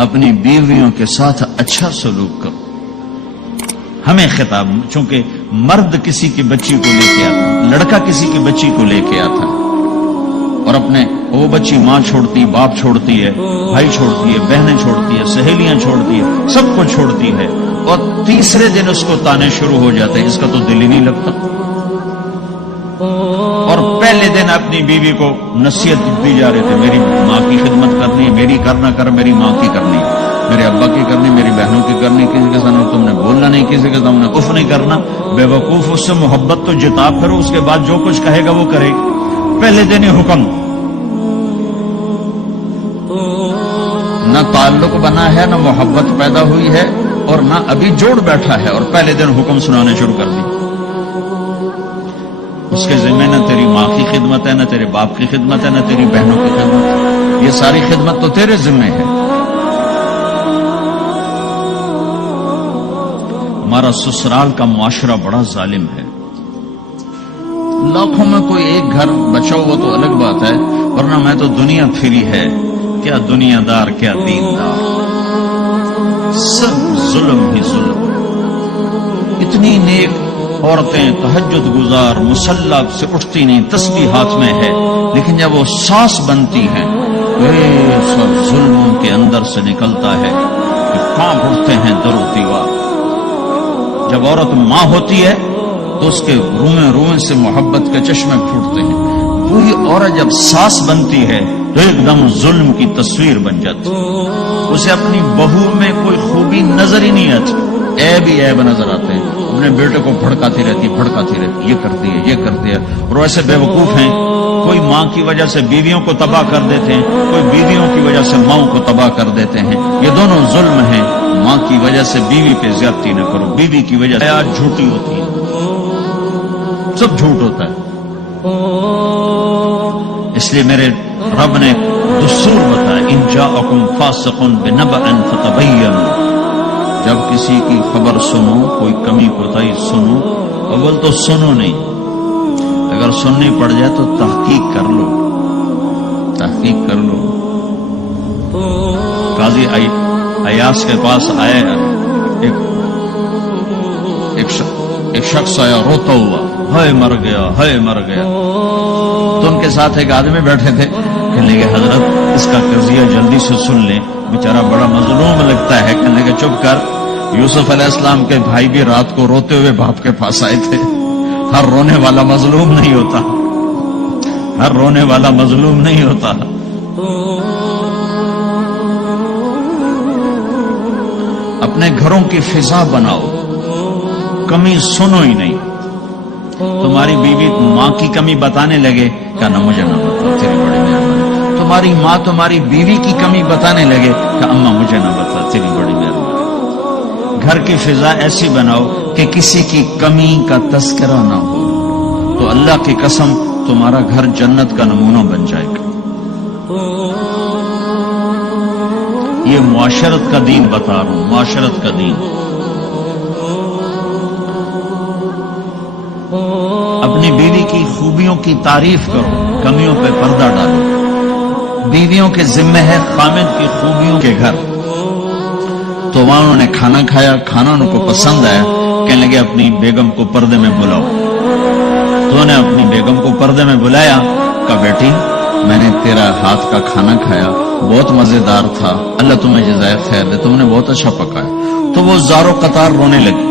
اپنی بیویوں کے ساتھ اچھا سلوک کرو. ہمیں خطاب، چونکہ مرد کسی کی بچی کو لے کے آتا، لڑکا کسی کی بچی کو لے کے آتا اور اپنے وہ بچی ماں چھوڑتی، باپ چھوڑتی ہے، بھائی چھوڑتی ہے، بہنیں چھوڑتی ہے، سہیلیاں چھوڑتی ہے، سب کو چھوڑتی ہے، اور تیسرے دن اس کو تانے شروع ہو جاتے ہیں. اس کا تو دل ہی نہیں لگتا. اور پہلے دن اپنی بیوی کو نصیحت دی جا رہے تھے، میری ماں کی خدمت کرنی، میری کرنا کر، میری ماں کی کرنی، میرے ابا کی کرنی، میری بہنوں کی کرنی، کسی کے سامنے تم نے بولنا نہیں، کسی کے سامنے اف نہیں کرنا. بے وقوف، اس سے محبت تو جتا پھر اس کے بعد جو کچھ کہے گا وہ کرے. پہلے دن ہی حکم، نہ تعلق بنا ہے، نہ محبت پیدا ہوئی ہے، اور نہ ابھی جوڑ بیٹھا ہے، اور پہلے دن حکم سنانے شروع کر دی. اس کے ذمہ نہ تیری ماں کی خدمت ہے، نہ تیرے باپ کی خدمت ہے، نہ تیری بہنوں کی خدمت ہے. یہ ساری خدمت تو تیرے ذمہ ہے. ہمارا سسرال کا معاشرہ بڑا ظالم ہے. لاکھوں میں کوئی ایک گھر بچا ہوا تو الگ بات ہے، ورنہ میں تو دنیا پھری ہے. کیا دنیا دار، کیا دیندار، سب ظلم ہی ظلم. اتنی نیک عورتیں تہجد گزار مصلی سے اٹھتی نہیں، تسبیح ہاتھ میں ہے، لیکن جب وہ ساس بنتی ہیں سب ظلم ان کے اندر سے نکلتا ہے کہ کانپ اٹھتے ہیں در و دیوار. جب عورت ماں ہوتی ہے تو اس کے روئیں روئیں سے محبت کے چشمے پھوٹتے ہیں. وہی عورت جب ساس بنتی ہے تو ایک دم ظلم کی تصویر بن جاتی. اسے اپنی بہو میں کوئی خوبی نظر ہی نہیں آتی، عیب ہی عیب نظر آتے ہیں. اپنے بیٹے کو بھڑکاتی رہتی، یہ کرتی ہے، یہ کرتی ہے. اور ایسے بے وقوف ہیں، کوئی ماں کی وجہ سے بیویوں کو تباہ کر دیتے ہیں، کوئی بیویوں کی وجہ سے ماؤں کو تباہ کر دیتے ہیں. یہ دونوں ظلم ہیں. ماں کی وجہ سے بیوی پہ زیادتی نہ کرو، بیوی کی وجہ سے آج جھوٹی ہوتی ہے، سب جھوٹ ہوتا ہے. اس لیے میرے رب نے دستور بتایا، ان جاءکم فاسق بنبأ فتبینوا. جب کسی کی خبر سنو، کوئی کمی کوتاہی سنو، اول تو سنو نہیں، اگر سننی پڑ جائے تو تحقیق کر لو، تحقیق کر لو. قاضی ایاس کے پاس آئے، ایک شخص آیا روتا ہوا، ہائے مر گیا، ہائے مر گیا. تو ان کے ساتھ ایک آدمی بیٹھے تھے، کہنے لگے حضرت اس کا قضیہ جلدی سے سن لیں، بیچارہ بڑا مظلوم لگتا ہے. کہنے لگے چپ کر، یوسف علیہ السلام کے بھائی بھی رات کو روتے ہوئے باپ کے پاس آئے تھے. ہر رونے والا مظلوم نہیں ہوتا، ہر رونے والا مظلوم نہیں ہوتا. اپنے گھروں کی فضا بناؤ، کمی سنو ہی نہیں. تمہاری بیوی ماں کی کمی بتانے لگے، کہنا مجھے نہ بتا، تیری بڑی مہربانی. تمہاری ماں تمہاری بیوی کی کمی بتانے لگے کہ اماں مجھے نہ بتا، تیری بڑی مہربانی. گھر کی فضا ایسی بناؤ کہ کسی کی کمی کا تذکرہ نہ ہو، تو اللہ کی قسم تمہارا گھر جنت کا نمونہ بن جائے گا. یہ معاشرت کا دین بتا رہا ہوں، معاشرت کا دین. اپنی بیوی کی خوبیوں کی تعریف کرو، کمیوں پہ پردہ ڈالو. بیویوں کے ذمہ ہے خامد کی خوبیوں کے گھر. تو وہاں انہوں نے کھانا کھایا، کھانا ان کو پسند آیا، کہنے لگے اپنی بیگم کو پردے میں بلاؤ. تو انہوں نے اپنی بیگم کو پردے میں بلایا، کہا بیٹی میں نے تیرا ہاتھ کا کھانا کھایا، بہت مزیدار تھا، اللہ تمہیں جزائے خیر دے، تم نے بہت اچھا پکایا. تو وہ زارو قطار رونے لگی.